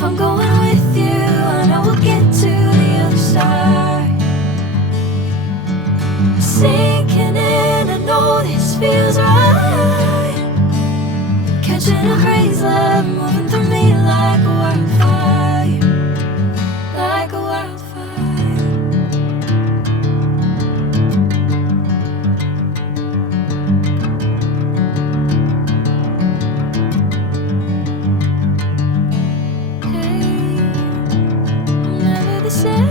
If I'm going with you, I know we'll get to the other side. Sinking in, I know this feels right. Catching a crazy love, moving through me like a wildfire, like a wildfire. Hey, I'm never the same.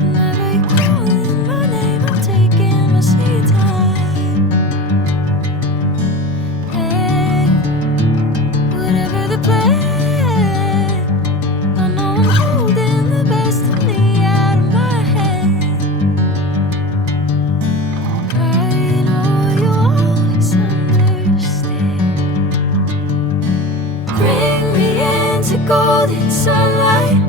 Whenever you're calling my name, I'm taking my sweet time. Hey, whatever the plan, I know I'm holding the best of me out of my hand. I know you always understand. Bring me into golden sunlight.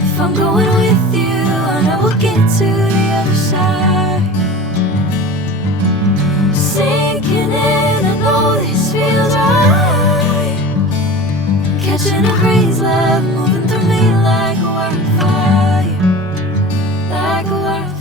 If I'm going with you, I know we'll get to the other side. Sinking in, I know this feels right. Catching a crazy love, moving through me like a wildfire, like a wildfire.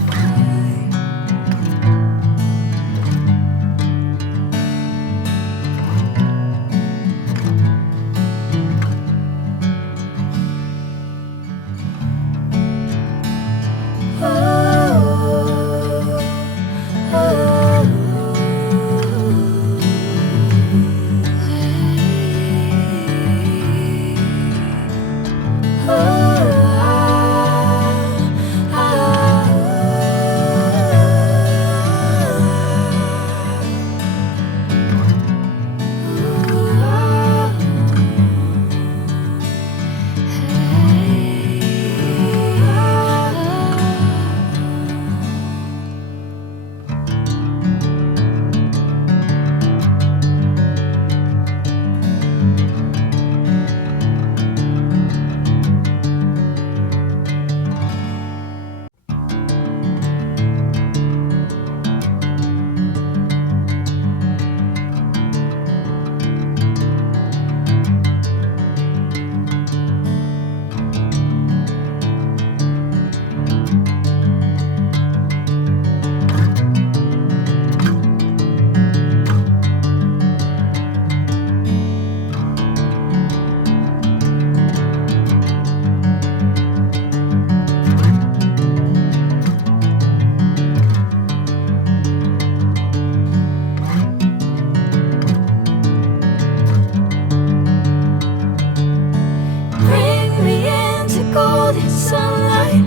Bring me into golden sunlight.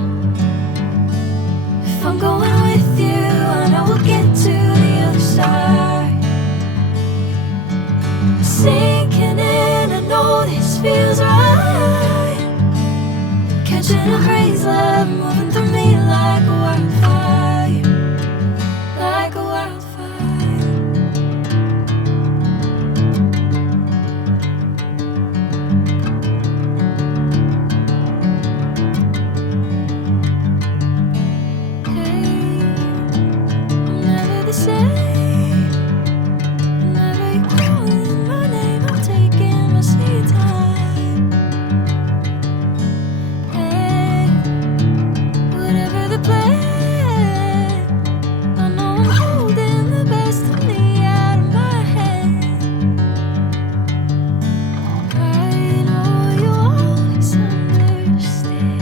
If I'm going with you, I know we'll get to the other side. Sinking in, I know this feels right. Catching a crazy love, moving through me like a wildfire, like a wildfire. Hey, I'm never the same. Whenever you're calling my name, I'm taking my sweet time. Hey, whatever the plan, I know I'm holding the best of me out of my hand. I know you always understand.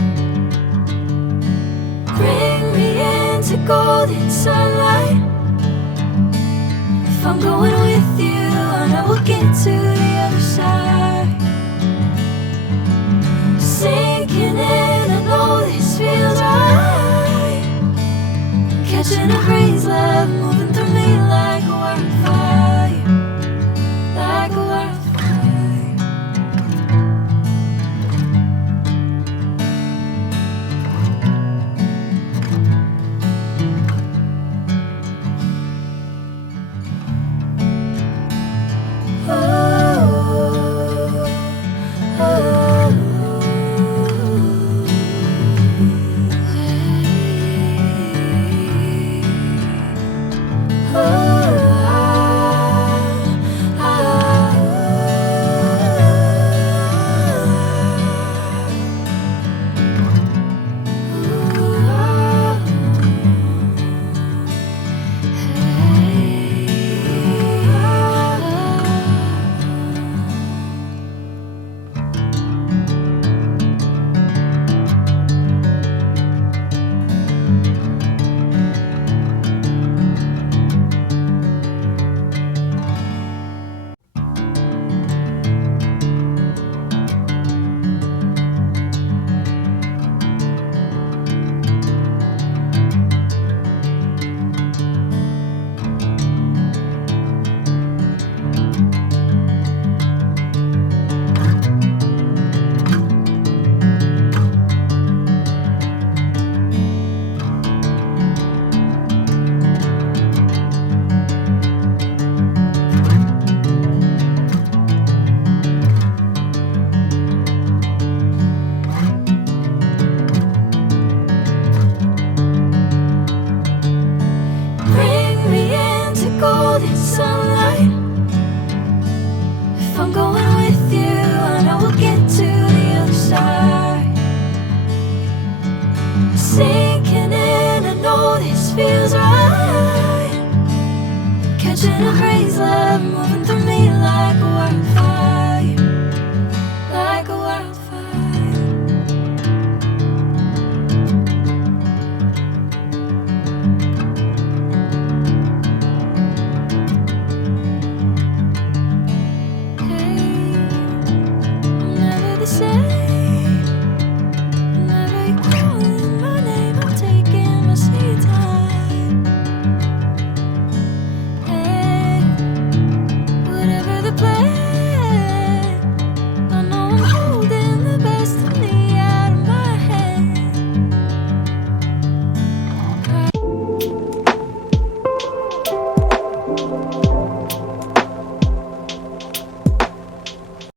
Bring me into golden sunlight. If I'm going with you, I know we'll get to the other side. Sinking in, I know this feels right. Catching a crazy love, moving through me like a wildfire, like a wildfire. inside. Sinking in, I know this feels right. Catching a craze love moving through me like a